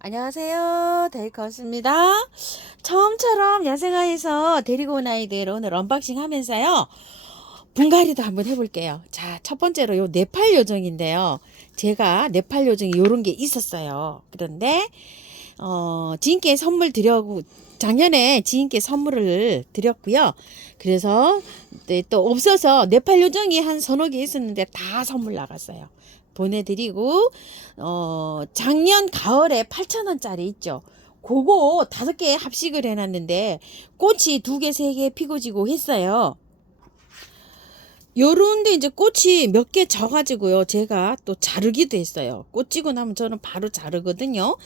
안녕하세요. 데이커스입니다. 처음처럼 야생화에서 데리고 온 아이들 오늘 언박싱 하면서요. 분갈이도 한번 해볼게요. 자, 첫 번째로 요 네팔 요정인데요. 제가 네팔 요정이 요런 게 있었어요. 그런데 지인께 선물 드려고 작년에 지인께 선물을 드렸고요. 그래서 네, 또 없어서 네팔 요정이 한 서너 개 있었는데 다 선물 나갔어요. 보내드리고 작년 가을에 8,000원짜리 있죠. 그거 5개 합식을 해놨는데 꽃이 2개, 3개 피고 지고 했어요. 요런데 이제 꽃이 몇 개 져가지고요. 제가 또 자르기도 했어요. 꽃 지고 나면 저는 바로 자르거든요.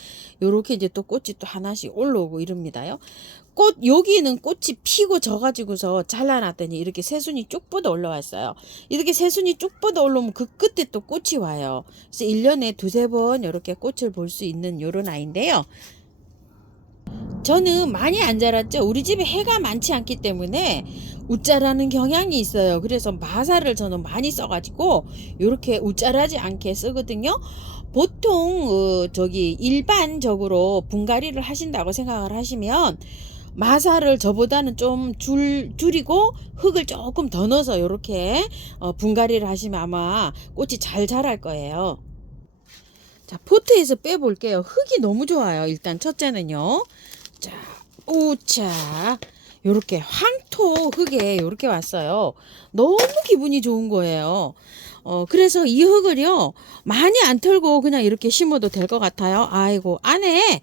요렇게 이제 또 꽃이 또 하나씩 올라오고 이럽니다요. 여기는 꽃이 피고 져가지고서 잘라놨더니 이렇게 새순이 쭉 뻗어 올라왔어요. 이렇게 새순이 쭉 뻗어 올라오면 그 끝에 또 꽃이 와요. 그래서 1년에 2~3번 이렇게 꽃을 볼 수 있는 요런 아이인데요. 저는 많이 안 자랐죠. 우리 집에 해가 많지 않기 때문에 웃자라는 경향이 있어요. 그래서 마사를 저는 많이 써가지고 이렇게 웃자라지 않게 쓰거든요. 보통 일반적으로 분갈이를 하신다고 생각을 하시면 마사를 저보다는 좀 줄이고 흙을 조금 더 넣어서 이렇게 분갈이를 하시면 아마 꽃이 잘 자랄 거예요. 자, 포트에서 빼볼게요. 흙이 너무 좋아요. 일단 첫째는요. 자, 오차. 요렇게 황토 흙에 요렇게 왔어요. 너무 기분이 좋은 거예요. 그래서 이 흙을요, 많이 안 털고 그냥 이렇게 심어도 될 것 같아요. 아이고, 안에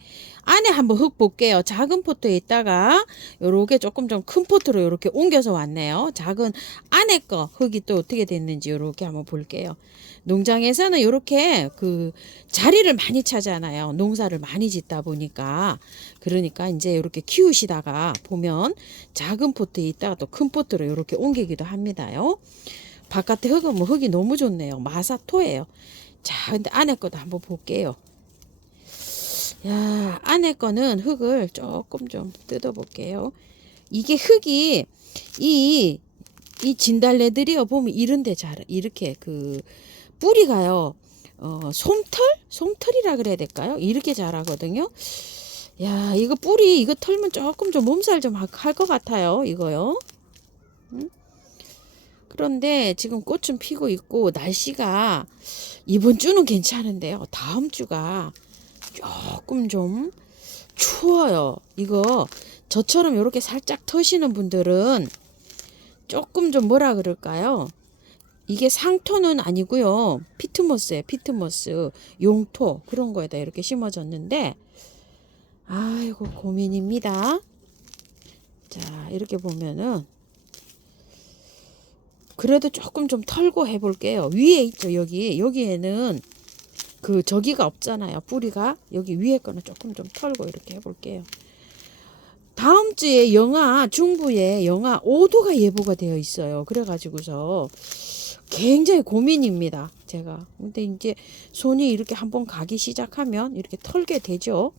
한번 흙 볼게요. 작은 포트에 있다가 요렇게 조금 좀 큰 포트로 요렇게 옮겨서 왔네요. 작은 안에 거 흙이 또 어떻게 됐는지 요렇게 한번 볼게요. 농장에서는 요렇게 그 자리를 많이 차지하나요. 농사를 많이 짓다 보니까. 그러니까 이제 이렇게 키우시다가 보면 작은 포트에 있다가 또 큰 포트로 이렇게 옮기기도 합니다요. 바깥에 흙은 뭐 흙이 너무 좋네요. 마사토예요. 자, 근데 안에 것도 한번 볼게요. 야, 안에 거는 흙을 조금 좀 뜯어 볼게요. 이게 흙이 이 진달래들이요 보면 이런데 잘 이렇게 그 뿌리가요 솜털이라 그래야 될까요? 이렇게 자라거든요. 야, 이거 뿌리 이거 털면 조금 좀 몸살 좀 할 것 같아요. 이거요. 응? 그런데 지금 꽃은 피고 있고 날씨가 이번 주는 괜찮은데요. 다음 주가 조금 좀 추워요. 이거 저처럼 이렇게 살짝 터시는 분들은 조금 좀 뭐라 그럴까요? 이게 상토는 아니고요. 피트모스예요. 피트모스. 용토 그런 거에다 이렇게 심어졌는데 아이고 고민입니다. 자, 이렇게 보면은 그래도 조금 좀 털고 해볼게요. 위에 있죠. 여기에는 그 저기가 없잖아요. 뿌리가 여기 위에 거는 조금 좀 털고 이렇게 해볼게요. 다음 주에 중부에 영하 5도가 예보가 되어 있어요. 그래가지고서 굉장히 고민입니다. 제가. 근데 이제 손이 이렇게 한번 가기 시작하면 이렇게 털게 되죠.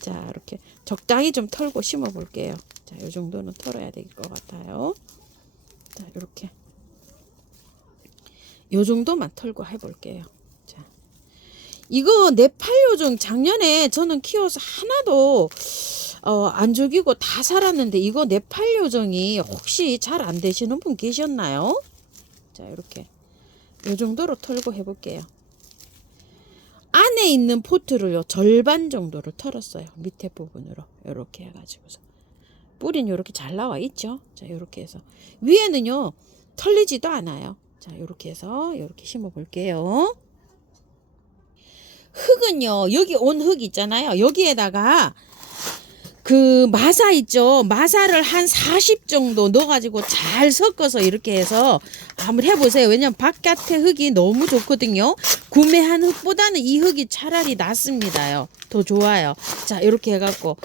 자, 이렇게 적당히 좀 털고 심어 볼게요. 자, 요 정도는 털어야 될 것 같아요. 자, 이렇게. 요 정도만 털고 해 볼게요. 자. 이거 네팔 요정 작년에 저는 키워서 하나도 안 죽이고 다 살았는데 이거 네팔 요정이 혹시 잘 안 되시는 분 계셨나요? 자, 이렇게 요 정도로 털고 해볼게요. 안에 있는 포트를요 절반 정도를 털었어요. 밑에 부분으로 이렇게 해가지고서 뿌리는 이렇게 잘 나와 있죠. 자, 이렇게 해서 위에는요 털리지도 않아요. 자, 이렇게 해서 이렇게 심어 볼게요. 흙은요 여기 온 흙 있잖아요. 여기에다가 그 마사 있죠. 마사를 한 40 정도 넣어가지고 잘 섞어서 이렇게 해서 한번 해보세요. 왜냐면 바깥에 흙이 너무 좋거든요. 구매한 흙보다는 이 흙이 차라리 낫습니다요. 더 좋아요. 자, 이렇게 해갖고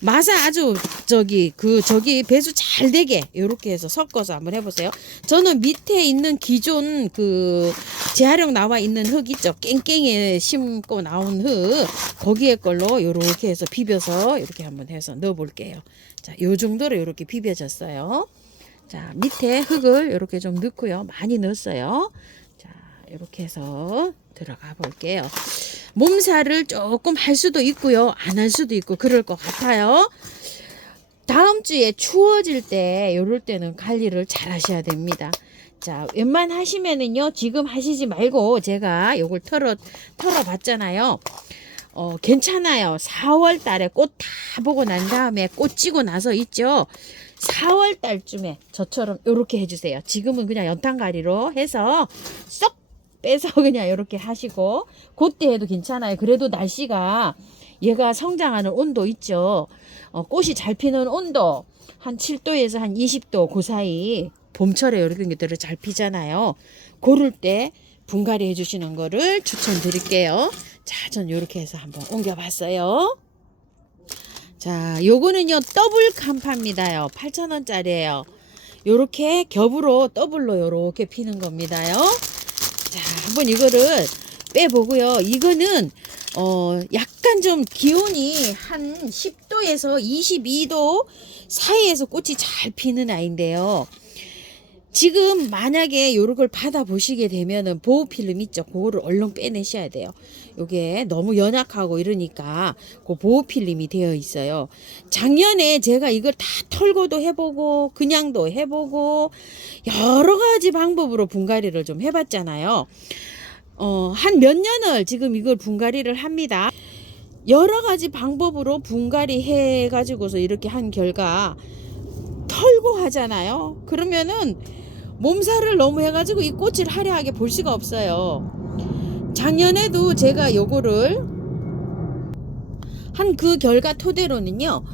마사 아주 저기 배수 잘 되게 이렇게 해서 섞어서 한번 해보세요. 저는 밑에 있는 기존 그 재활용 나와 있는 흙 있죠. 깽깽이에 심고 나온 흙 거기에 걸로 이렇게 해서 비벼서 이렇게 한번 해서 넣어 볼게요. 자, 요 정도로 이렇게 비벼졌어요. 자, 밑에 흙을 이렇게 좀 넣고요. 많이 넣었어요. 자, 이렇게 해서 들어가 볼게요. 몸살을 조금 할 수도 있고요. 안 할 수도 있고 그럴 것 같아요. 다음 주에 추워질 때 요럴 때는 관리를 잘 하셔야 됩니다. 자, 웬만하시면은요, 지금 하시지 말고 제가 요걸 털어 봤잖아요. 괜찮아요. 4월 달에 꽃 다 보고 난 다음에 꽃 지고 나서 있죠. 4월 달쯤에 저처럼 요렇게 해주세요. 지금은 그냥 연탄가리로 해서 쏙 빼서 그냥 요렇게 하시고, 그때 해도 괜찮아요. 그래도 날씨가 얘가 성장하는 온도 있죠. 꽃이 잘 피는 온도 한 7도에서 한 20도 그 사이 봄철에 이런 것들을 잘 피잖아요. 고를 때 분갈이 해주시는 거를 추천드릴게요. 자, 전 이렇게 해서 한번 옮겨봤어요. 자, 요거는요 더블 칸파입니다요. 8,000원짜리예요. 요렇게 겹으로 더블로 요렇게 피는 겁니다요. 자, 한번 이거를 빼보고요. 이거는 약간 좀 기온이 한 10도에서 22도 사이에서 꽃이 잘 피는 아이인데요. 지금 만약에 요런 걸 받아 보시게 되면은 보호 필름 있죠. 그거를 얼른 빼내셔야 돼요. 요게 너무 연약하고 이러니까 그 보호 필름이 되어 있어요. 작년에 제가 이걸 다 털고도 해보고 그냥도 해보고 여러 가지 방법으로 분갈이를 좀 해봤잖아요. 한 몇 년을 지금 이걸 분갈이를 합니다. 여러 가지 방법으로 분갈이 해가지고서 이렇게 한 결과 털고 하잖아요. 그러면은 몸살을 너무 해가지고 이 꽃을 화려하게 볼 수가 없어요. 작년에도 제가 요거를 한 그 결과 토대로는요,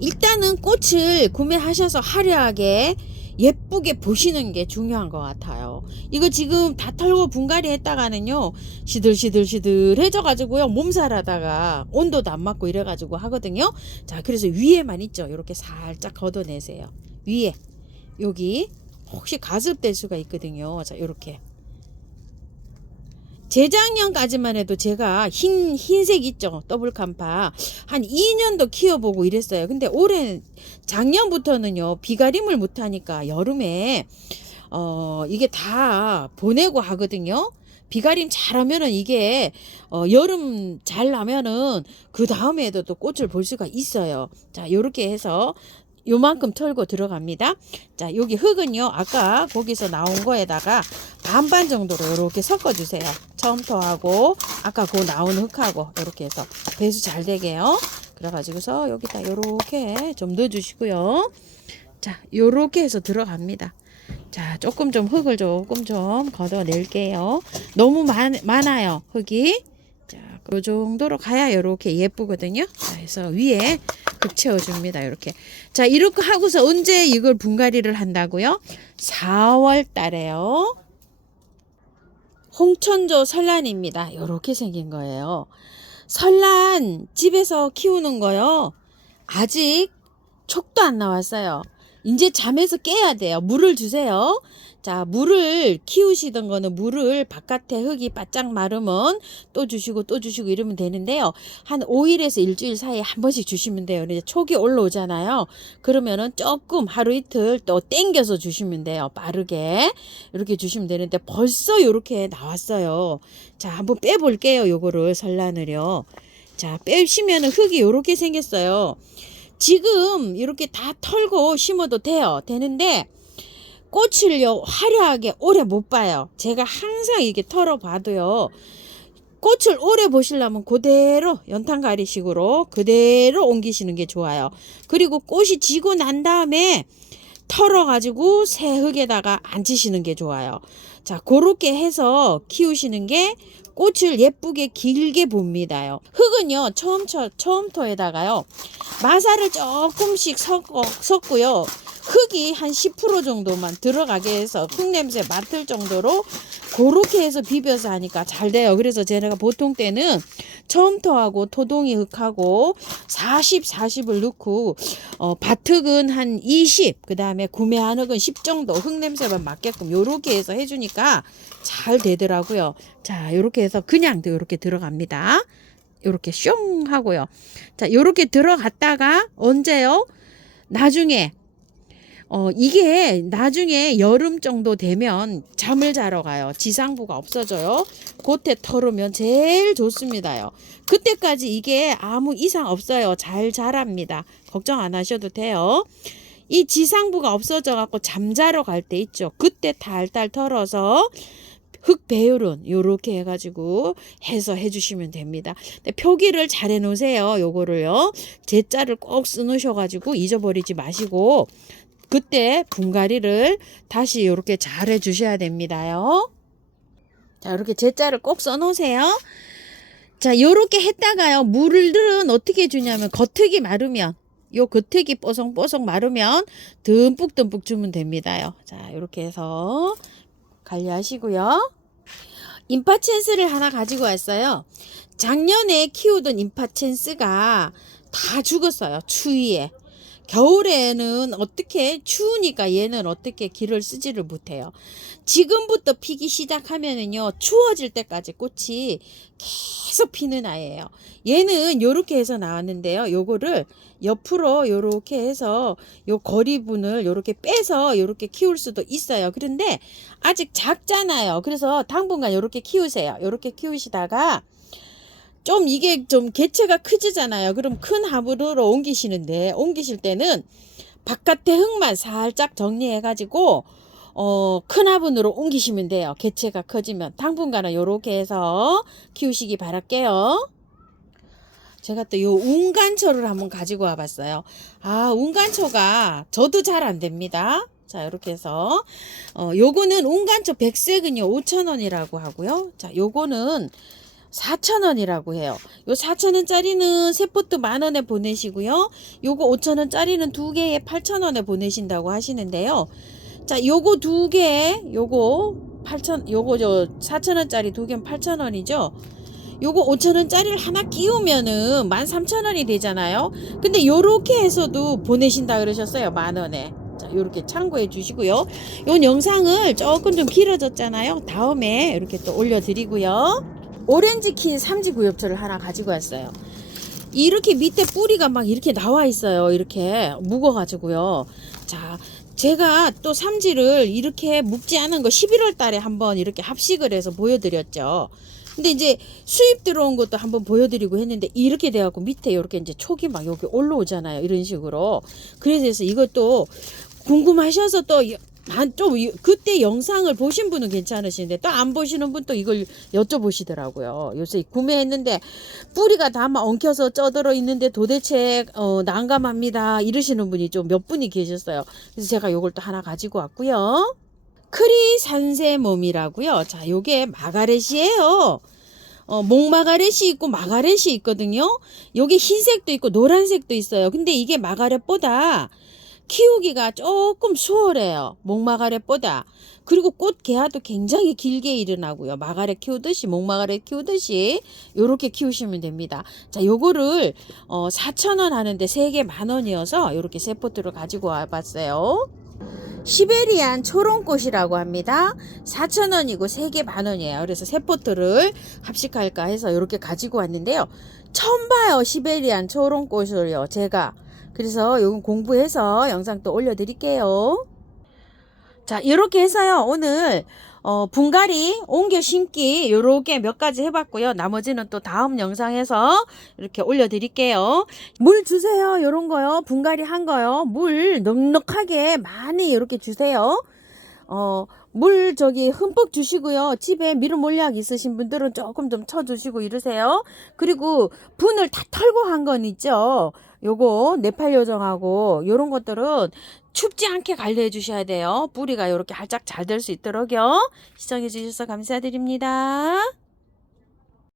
일단은 꽃을 구매하셔서 화려하게 예쁘게 보시는 게 중요한 것 같아요. 이거 지금 다 털고 분갈이 했다가는요 시들시들 해져 가지고요 몸살 하다가 온도도 안 맞고 이래 가지고 하거든요. 자, 그래서 위에만 있죠, 이렇게 살짝 걷어내세요. 위에 여기 혹시 가습될 수가 있거든요. 자, 요렇게 재작년까지만 해도 제가 흰색 있죠, 더블 칸파 한 2년도 키워보고 이랬어요. 근데 올해 작년부터는요 비가림을 못하니까 여름에 이게 다 보내고 하거든요. 비가림 잘하면은 이게 여름 잘 나면은 그 다음에도 또 꽃을 볼 수가 있어요. 자, 요렇게 해서 요만큼 털고 들어갑니다. 자, 여기 흙은요 아까 거기서 나온 거에다가 반반 정도로 이렇게 섞어 주세요. 처음터하고 아까 그 나온 흙하고 이렇게 해서 배수 잘 되게요. 그래 가지고서 여기다 요렇게 좀 넣어 주시고요. 자, 요렇게 해서 들어갑니다. 자, 조금 좀 흙을 조금 좀 걷어낼게요. 너무 많아요 흙이. 자, 그 정도로 가야 이렇게 예쁘거든요. 자, 그래서 위에 흙 채워줍니다. 이렇게. 자, 이렇게 하고서 언제 이걸 분갈이를 한다고요? 4월 달에요. 홍천조 설란입니다. 이렇게 생긴 거예요. 설란 집에서 키우는 거요. 아직 촉도 안 나왔어요. 이제 잠에서 깨야 돼요. 물을 주세요. 자, 물을 키우시던 거는 물을 바깥에 흙이 바짝 마르면 또 주시고 또 주시고 이러면 되는데요. 한 5일에서 일주일 사이에 한 번씩 주시면 돼요. 이제 촉이 올라오잖아요. 그러면은 조금 하루 이틀 또 땡겨서 주시면 돼요. 빠르게 이렇게 주시면 되는데 벌써 이렇게 나왔어요. 자, 한번 빼볼게요. 요거를 설란을요. 자, 빼시면은 흙이 이렇게 생겼어요. 지금 이렇게 다 털고 심어도 돼요. 되는데 꽃을요 화려하게 오래 못 봐요. 제가 항상 이렇게 털어봐도요 꽃을 오래 보시려면 그대로 연탄가리식으로 그대로 옮기시는 게 좋아요. 그리고 꽃이 지고 난 다음에 털어가지고 새 흙에다가 앉히시는 게 좋아요. 자, 그렇게 해서 키우시는 게 꽃을 예쁘게 길게 봅니다요. 흙은요 처음터에다가요 마사를 조금씩 섞고요. 흙이 한 10% 정도만 들어가게 해서 흙냄새 맡을 정도로 그렇게 해서 비벼서 하니까 잘 돼요. 그래서 제가 보통 때는 처음터하고 토동이 흙하고 40을 넣고 밭흙은 한 20, 그 다음에 구매한 흙은 10 정도 흙냄새만 맡게끔 요렇게 해서 해주니까 잘 되더라고요. 자, 요렇게 해서 그냥도 요렇게 들어갑니다. 요렇게 슝 하고요. 자, 요렇게 들어갔다가 언제요? 나중에 이게 나중에 여름 정도 되면 잠을 자러 가요. 지상부가 없어져요. 그때 털으면 제일 좋습니다요. 그때까지 이게 아무 이상 없어요. 잘 자랍니다. 걱정 안 하셔도 돼요. 이 지상부가 없어져 갖고 잠자러 갈 때 있죠. 그때 탈탈 털어서 흙 배율은 요렇게 해가지고 해서 해주시면 됩니다. 근데 표기를 잘 해놓으세요. 요거를요. 제자를 꼭 써놓으셔가지고 잊어버리지 마시고 그때 분갈이를 다시 요렇게 잘 해주셔야 됩니다요. 자, 이렇게 제자를 꼭 써놓으세요. 자, 요렇게 했다가요. 물은 어떻게 주냐면 겉흙이 마르면 요 겉흙이 뽀송뽀송 마르면 듬뿍듬뿍 주면 됩니다요. 자, 요렇게 해서 관리하시고요. 임파첸스를 하나 가지고 왔어요. 작년에 키우던 임파첸스가 다 죽었어요. 추위에. 겨울에는 어떻게 추우니까 얘는 어떻게 길을 쓰지를 못해요. 지금부터 피기 시작하면은요 추워질 때까지 꽃이 계속 피는 아이예요. 얘는 요렇게 해서 나왔는데요. 요거를 옆으로 요렇게 해서 요 거리분을 요렇게 빼서 요렇게 키울 수도 있어요. 그런데 아직 작잖아요. 그래서 당분간 요렇게 키우세요. 요렇게 키우시다가 좀 이게 좀 개체가 크지잖아요. 그럼 큰 화분으로 옮기실 때는 바깥에 흙만 살짝 정리해 가지고 큰 화분으로 옮기시면 돼요. 개체가 커지면 당분간은 요렇게 해서 키우시기 바랄게요. 제가 또 요 운간초를 한번 가지고 와 봤어요. 아, 운간초가 저도 잘 안 됩니다. 자, 이렇게 해서 요거는 운간초 백색은요 5,000원이라고 하고요. 자, 요거는 4,000원이라고 해요. 요 4,000원짜리는 세 포트 10,000원에 보내시고요. 요거 5,000원짜리는 두 개에 8,000원에 보내신다고 하시는데요. 자, 요거 두 개, 요거 4,000원짜리 두 개는 8,000원이죠. 요거 5,000원짜리를 하나 끼우면은 13,000원이 되잖아요. 근데 요렇게 해서도 보내신다 그러셨어요. 10,000원에. 자, 요렇게 참고해 주시고요. 요 영상을 조금 좀 길어졌잖아요. 다음에 이렇게 또 올려드리고요. 오렌지키 삼지구엽초를 하나 가지고 왔어요. 이렇게 밑에 뿌리가 막 이렇게 나와 있어요. 이렇게 묵어가지고요. 자, 제가 또 삼지를 이렇게 묵지 않은 거 11월 달에 한번 이렇게 합식을 해서 보여드렸죠. 근데 이제 수입 들어온 것도 한번 보여드리고 했는데 이렇게 돼갖고 밑에 이렇게 이제 촉이 막 여기 올라오잖아요. 이런 식으로. 그래서 이것도 궁금하셔서 또 좀 그때 영상을 보신 분은 괜찮으신데 또 안 보시는 분 또 이걸 여쭤보시더라고요. 요새 구매했는데 뿌리가 다 막 엉켜서 쪄들어 있는데 도대체 난감합니다 이러시는 분이 좀 몇 분이 계셨어요. 그래서 제가 요걸 또 하나 가지고 왔고요. 크리산세몸이라고요. 자, 요게 마가렛이에요. 목마가렛이 있고 마가렛이 있거든요. 요게 흰색도 있고 노란색도 있어요. 근데 이게 마가렛보다 키우기가 조금 수월해요. 목마가렛보다. 그리고 꽃 개화도 굉장히 길게 일어나고요. 마가렛 키우듯이 목마가렛 키우듯이 요렇게 키우시면 됩니다. 자, 요거를 4,000원 하는데 3개 10,000원이어서 요렇게 세 포트를 가지고 와 봤어요. 시베리안 초롱꽃이라고 합니다. 4,000원이고 3개 10,000원이에요. 그래서 세 포트를 합식할까 해서 요렇게 가지고 왔는데요. 처음 봐요. 시베리안 초롱꽃을요. 제가. 그래서 요건 공부해서 영상 또 올려드릴게요. 자, 이렇게 해서요. 오늘 분갈이 옮겨 심기 요렇게 몇 가지 해봤고요. 나머지는 또 다음 영상에서 이렇게 올려드릴게요. 물 주세요. 요런 거요. 분갈이 한 거요. 물 넉넉하게 많이 이렇게 주세요. 물 흠뻑 주시고요. 집에 미름 몰약 있으신 분들은 조금 좀 쳐주시고 이러세요. 그리고 분을 다 털고 한 건 있죠. 요거 네팔 요정하고 요런 것들은 춥지 않게 관리해 주셔야 돼요. 뿌리가 요렇게 활짝 잘 될 수 있도록요. 시청해 주셔서 감사드립니다.